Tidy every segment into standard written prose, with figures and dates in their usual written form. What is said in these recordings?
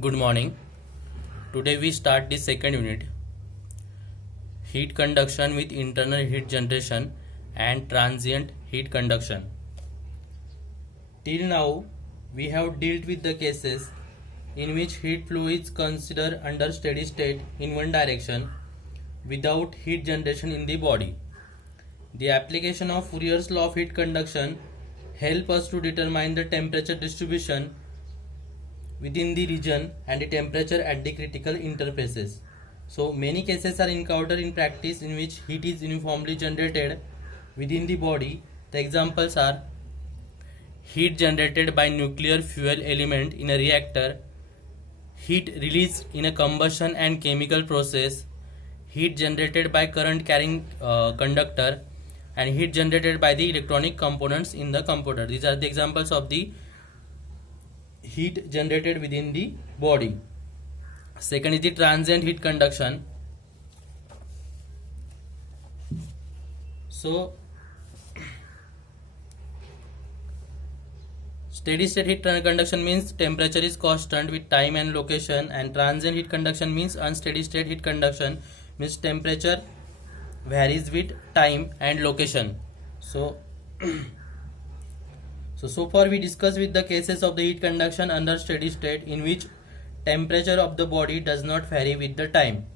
Good morning. Today we start the second unit, heat conduction with internal heat generation and transient heat conduction. Till now we have dealt with the cases in which heat flow is considered under steady state in one direction without heat generation in the body. The application of Fourier's law of heat conduction help us to determine the temperature distribution within the region and the temperature at the critical interfaces. So many cases are encountered in practice in which heat is uniformly generated within the body. The examples are heat generated by nuclear fuel element in a reactor, heat released in a combustion and chemical process, heat generated by current carrying conductor, and heat generated by the electronic components in the computer. These are the examples of the heat generated within the body. Second is the transient heat conduction. So steady state heat conduction means temperature is constant with time and location, and transient heat conduction means unsteady state heat conduction means temperature varies with time and location. So far we discussed with the cases of the heat conduction under steady state in which temperature of the body does not vary with the time.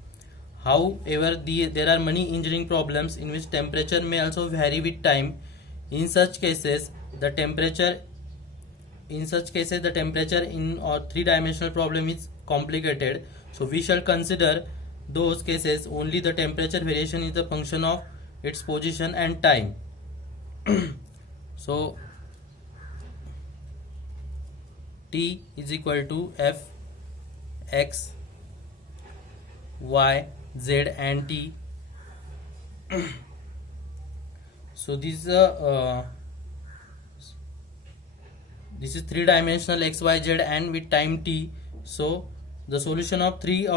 However, there are many engineering problems in which temperature may also vary with time. In such cases, the temperature in or three-dimensional problem is complicated. So we shall consider those cases only the temperature variation is a function of its position and time. So T is equal to F X Y Z and T. So this is three-dimensional X Y Z and with time T. So the solution of two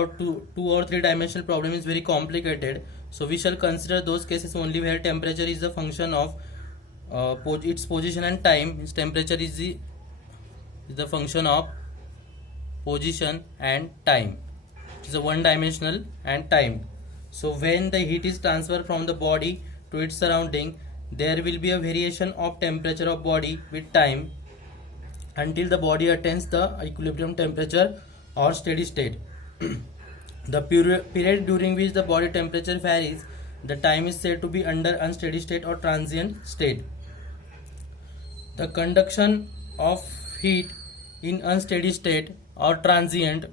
or three dimensional problem is very complicated. So we shall consider those cases only where temperature is a function of its position and time. Its temperature is the function of position and time. It is a one-dimensional and time. So when the heat is transferred from the body to its surrounding, there will be a variation of temperature of body with time until the body attains the equilibrium temperature or steady state. The period during which the body temperature varies, the time is said to be under unsteady state or transient state. The conduction of heat in unsteady state or transient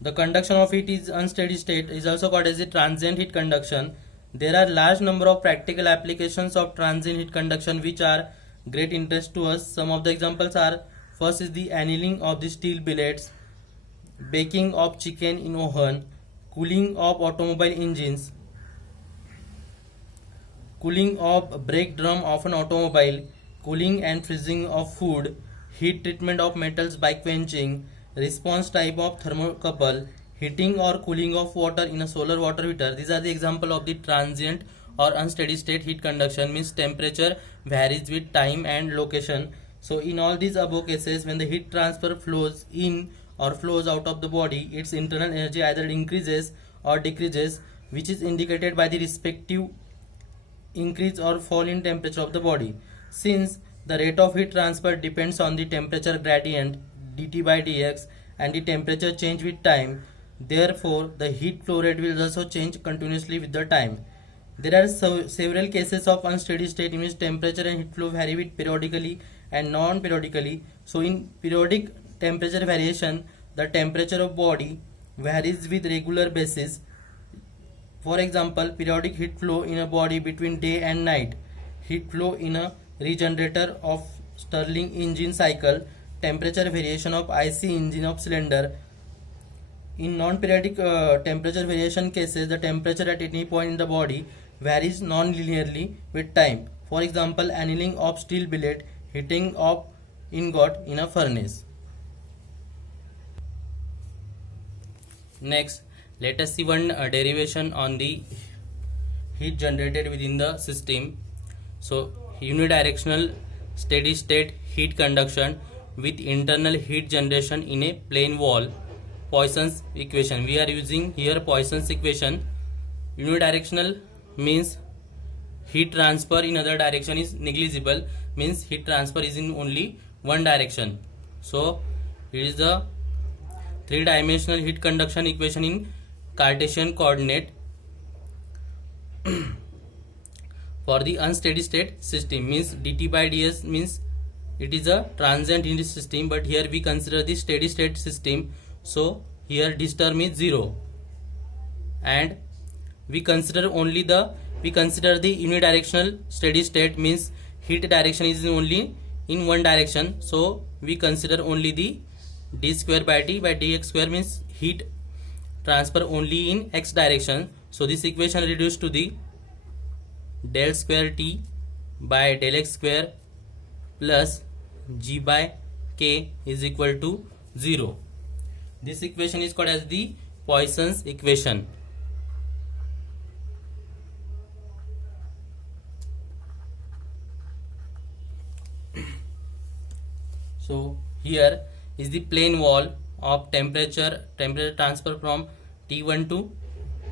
the conduction of heat is unsteady state is also called as the transient heat conduction. There are large number of practical applications of transient heat conduction which are great interest to us. Some of the examples are: first is the annealing of the steel billets, baking of chicken in oven, cooling of automobile engines, cooling of brake drum of an automobile, cooling and freezing of food, heat treatment of metals by quenching, response type of thermocouple, heating or cooling of water in a solar water heater. These are the example of the transient or unsteady state heat conduction, means temperature varies with time and location. So in all these above cases, when the heat transfer flows in or flows out of the body, its internal energy either increases or decreases, which is indicated by the respective increase or fall in temperature of the body. Since the rate of heat transfer depends on the temperature gradient dt by dx and the temperature change with time, therefore the heat flow rate will also change continuously with the time. There are several cases of unsteady state in which temperature and heat flow vary with periodically and non-periodically. So in periodic temperature variation, the temperature of body varies with regular basis. For example, periodic heat flow in a body between day and night, heat flow in a regenerator of Stirling engine cycle, temperature variation of IC engine of cylinder. In non-periodic temperature variation cases, the temperature at any point in the body varies non-linearly with time. For example, annealing of steel billet, heating of ingot in a furnace. Next, let us see one derivation on the heat generated within the system. So unidirectional steady state heat conduction with internal heat generation in a plane wall. Poisson's equation. We are using here Poisson's equation. Unidirectional means heat transfer in other direction is negligible, means heat transfer is in only one direction. So it is the three-dimensional heat conduction equation in Cartesian coordinate for the unsteady state system. Means dt by ds means it is a transient in this system, but here we consider the steady state system. So here this term is 0, and we consider the unidirectional steady state, means heat direction is only in one direction. So we consider only the d square by t by dx square, means heat transfer only in x direction. So this equation reduced to the del square t by del x square plus g by k is equal to 0. This equation is called as the Poisson's equation. So here is the plane wall of temperature transfer from T1 to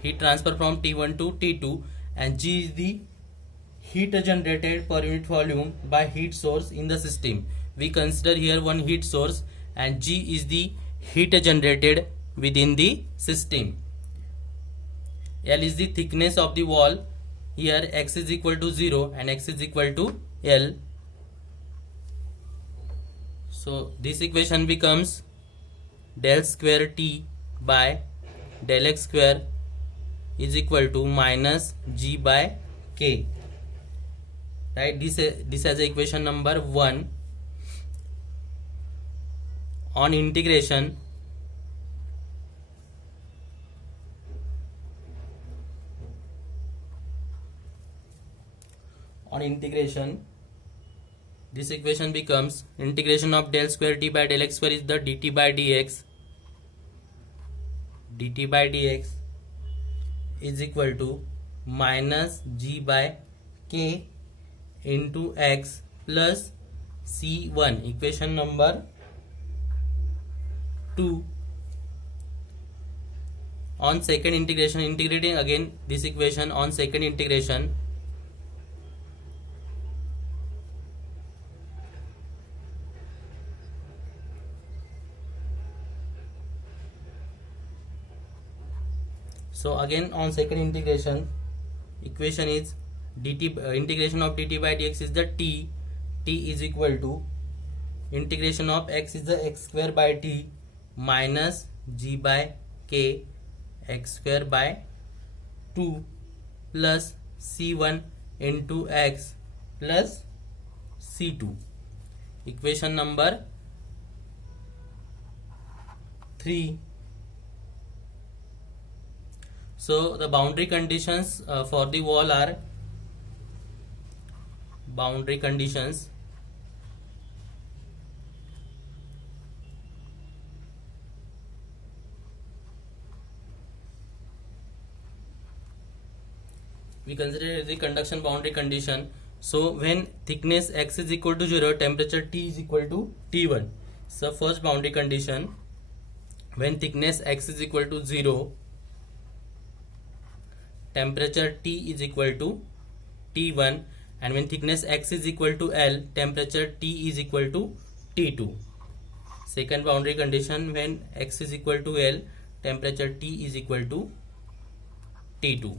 heat transfer from T1 to T2, and G is the heat generated per unit volume by heat source in the system. We consider here one heat source, and G is the heat generated within the system. L is the thickness of the wall. Here x is equal to 0 and x is equal to L. So this equation becomes del square t by del x square is equal to minus g by k. Right? This as equation number 1. On integration, this equation becomes integration of del square t by del x square is the dt by dx. dt by dx is equal to minus g by k into x plus c1. Equation number 2. On second integration, integrating again this equation on second integration, so again on second integration, equation is dt integration of dt by dx is the t is equal to integration of x is the x square by t minus g by k x square by 2 plus c1 into x plus c2. Equation number 3. So the boundary conditions for the wall are boundary conditions. We consider the conduction boundary condition. So when thickness x is equal to 0, temperature T is equal to T1. So first boundary condition, when thickness x is equal to 0, temperature T is equal to T1, and when thickness x is equal to L, temperature T is equal to T2. Second boundary condition, when x is equal to L, temperature T is equal to T2.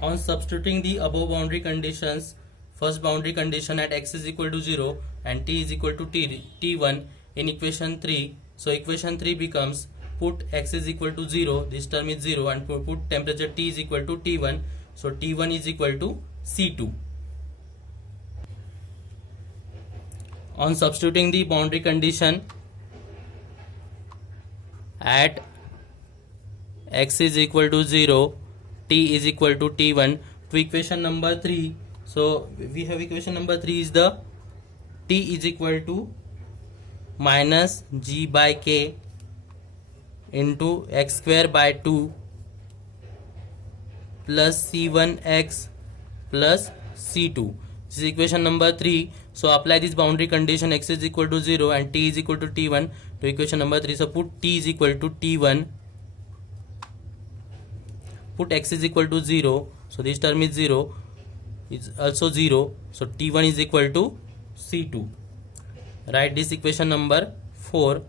On substituting the above boundary conditions, first boundary condition at x is equal to 0 and t is equal to T1 in equation 3. So equation 3 becomes, put x is equal to 0, this term is 0, and put temperature T is equal to T1. So T1 is equal to C2. On substituting the boundary condition at x is equal to 0, t is equal to T1 to equation number 3. So we have equation number 3 is the t is equal to minus g by k into x square by 2 plus c1x plus c2. This is equation number 3. So apply this boundary condition, x is equal to 0 and t is equal to t1 to equation number 3. So put t is equal to t1, put x is equal to 0, so this term is 0, is also 0, so t1 is equal to c2. Write this equation number 4.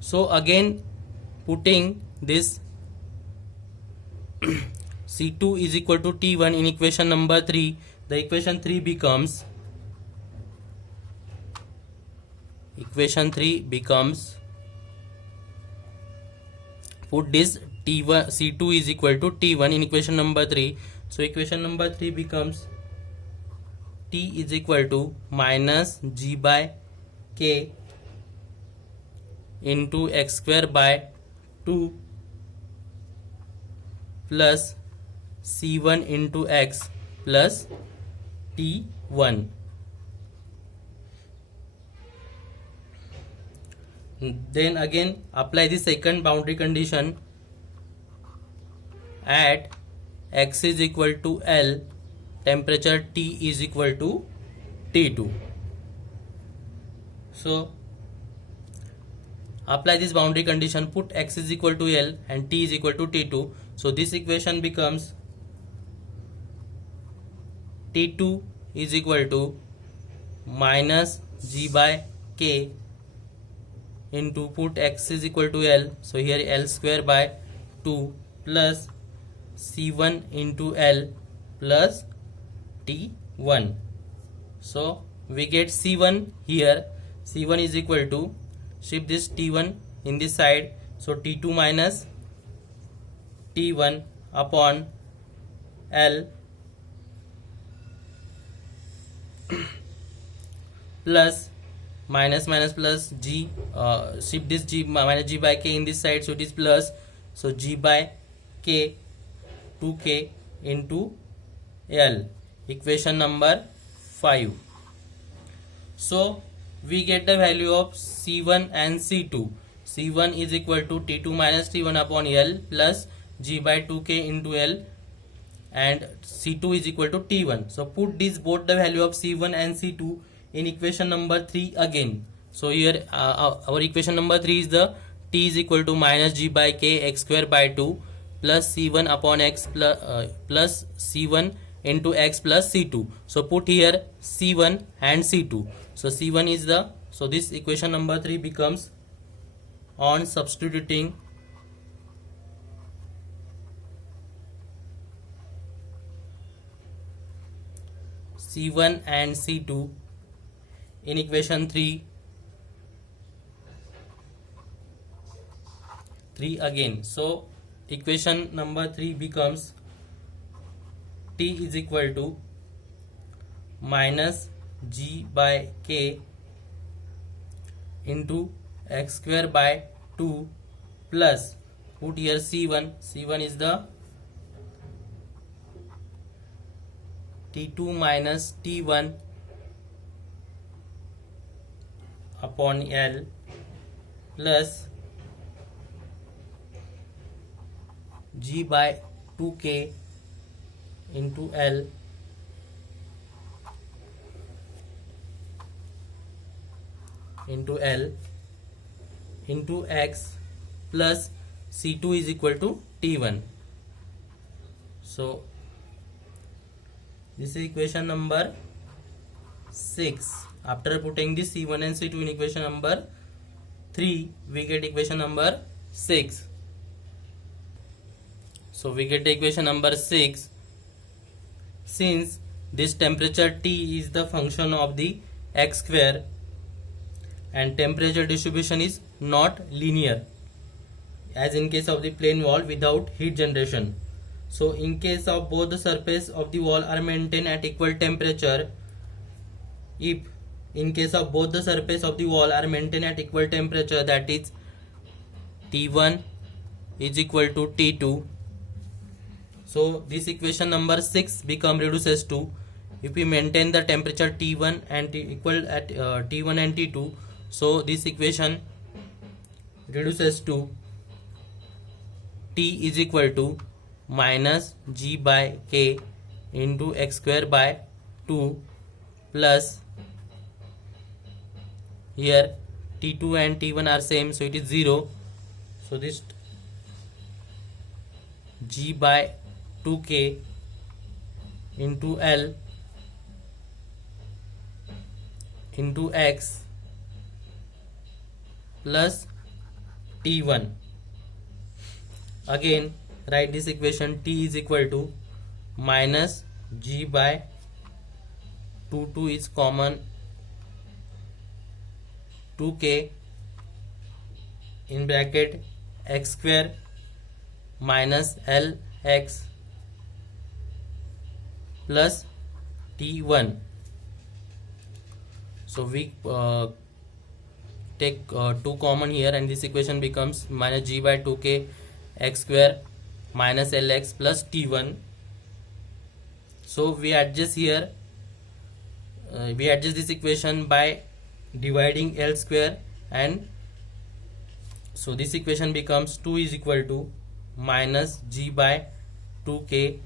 So again putting this c2 is equal to t1 in equation number 3, the equation 3 becomes put this t1 c2 is equal to t1 in equation number 3. So equation number 3 becomes t is equal to minus g by k into x square by 2 plus c1 into x plus t1. Then again apply the second boundary condition at x is equal to L, temperature T is equal to T2. So apply this boundary condition, put x is equal to L and T is equal to T2. So this equation becomes T2 is equal to minus g by k into put x is equal to L, so here L square by 2 plus C1 into L plus T1. So we get C1 here, C1 is equal to, shift this T1 in this side, so T2 minus T1 upon L plus minus plus g, shift this g minus g by k in this side, so it is plus, so g by k 2k into L, equation number 5. So we get the value of C1 and C2. C1 is equal to T2 minus T1 upon L plus g by 2k into L, and C2 is equal to T1. So put this both the value of C1 and C2 in equation number 3 again. So here our equation number 3 is the T is equal to minus g by k x square by 2 plus C1 upon x plus C1 into x plus C2. So put here C1 and C2. So C1 is the, so this equation number 3 becomes, on substituting C1 and C2 in equation 3 again. So equation number 3 becomes T is equal to minus g by k into x square by 2 plus, put here C1, C1 is the T2 minus T1 upon L plus g by 2k into L into x plus C2 is equal to T1. So this is equation number 6. After putting this C1 and C2 in equation number 3, we get equation number 6. So we get the equation number 6. Since this temperature T is the function of the x square and temperature distribution is not linear, as in case of the plane wall without heat generation. So in case of both the surface of the wall are maintained at equal temperature, if in case of both the surface of the wall are maintained at equal temperature, that is T1 is equal to T2. So this equation number 6 become reduces to, if we maintain the temperature T1 and equal at T1 and T2, so this equation reduces to T is equal to minus g by k into x square by 2 plus here t2 and t1 are same, so it is 0. So this g by 2k into L into x plus t1. Again write this equation. T is equal to minus g by 2 is common, 2k in bracket x square minus lx plus t1. So we take 2 common here, and this equation becomes minus g by 2k x square minus lx plus t1. So we adjust here, we adjust this equation by dividing L square, and so this equation becomes 2 is equal to minus g by 2k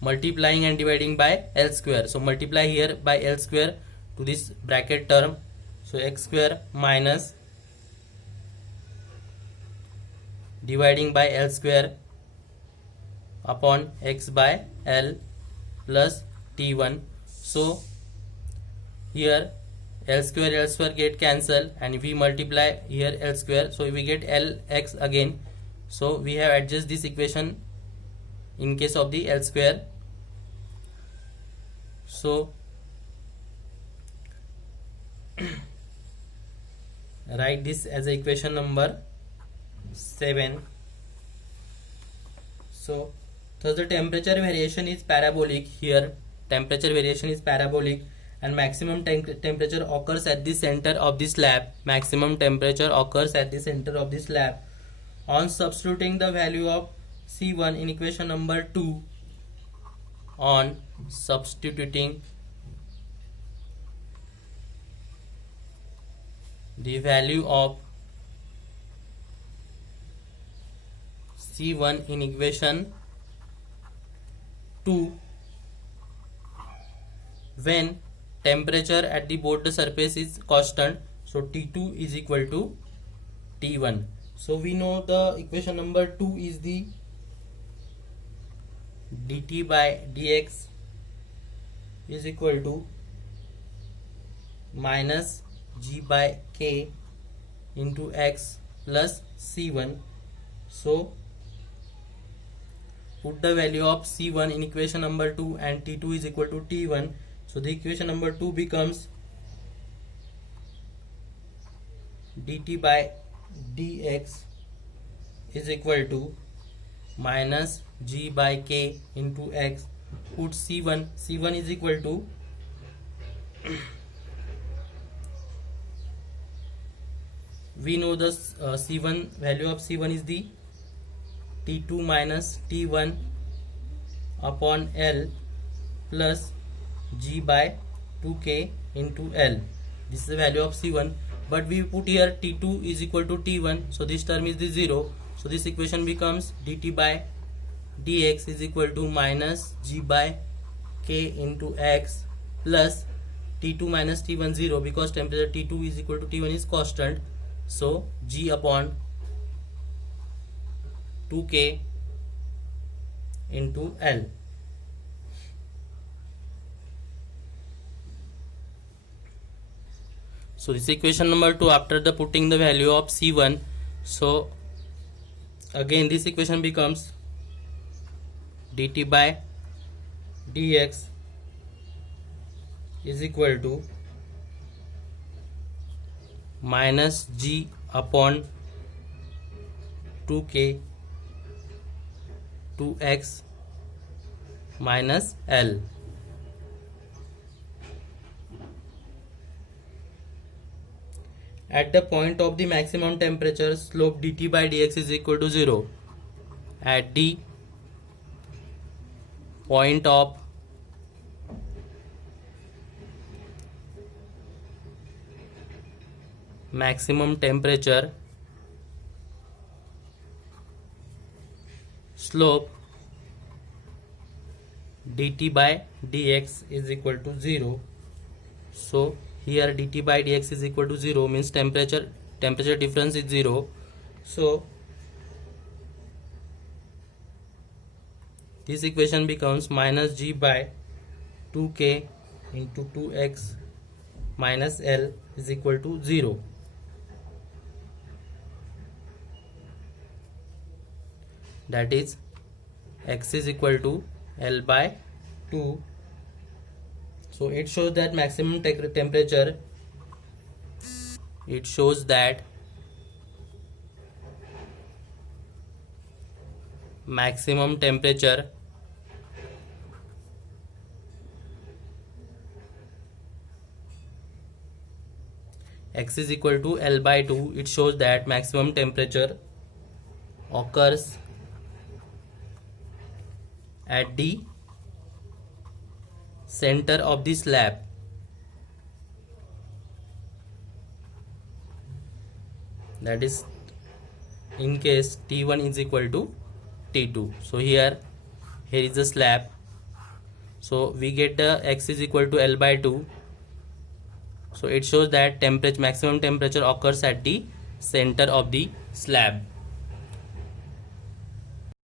multiplying and dividing by L square. So multiply here by L square to this bracket term, so x square minus dividing by L square upon x by L plus t1. So here L square get cancel, and we multiply here L square, so we get Lx again. So we have adjusted this equation in case of the L square. So write this as a equation number 7. So thus the temperature variation is parabolic. Here temperature variation is parabolic, and maximum temperature occurs at the center of the slab. Maximum temperature occurs at the center of the slab. On substituting the value of C1 in equation number 2, on substituting the value of C1 in equation 2, when temperature at the both the surface is constant, so T2 is equal to T1. So we know the equation number 2 is the dt by dx is equal to minus g by k into x plus C1. So put the value of C1 in equation number 2 and T2 is equal to T1. So the equation number 2 becomes dt by dx is equal to minus g by k into x. Put C1 is equal to we know the C1 value of C1 is the T2 minus T1 upon L plus g by 2k into L. This is the value of C1, but we put here T2 is equal to T1, so this term is the 0. So this equation becomes dt by dx is equal to minus g by k into x plus T2 minus T1 0, because temperature T2 is equal to T1 is constant. So g upon 2k into L. So this equation number 2 after the putting the value of C1. So again this equation becomes dt by dx is equal to minus g upon 2k to x minus L. At the point of the maximum temperature, slope dt by dx is equal to 0. At the point of maximum temperature, slope dt by dx is equal to 0. So here dt by dx is equal to 0 means temperature difference is 0. So this equation becomes minus g by 2k into 2x minus L is equal to 0. That is x is equal to L by 2. So it shows that maximum temperature, it shows that maximum temperature x is equal to L by 2. It shows that maximum temperature occurs at the center of the slab. That is in case T1 is equal to T2. So here is the slab. So we get the x is equal to L by 2. So it shows that maximum temperature occurs at the center of the slab.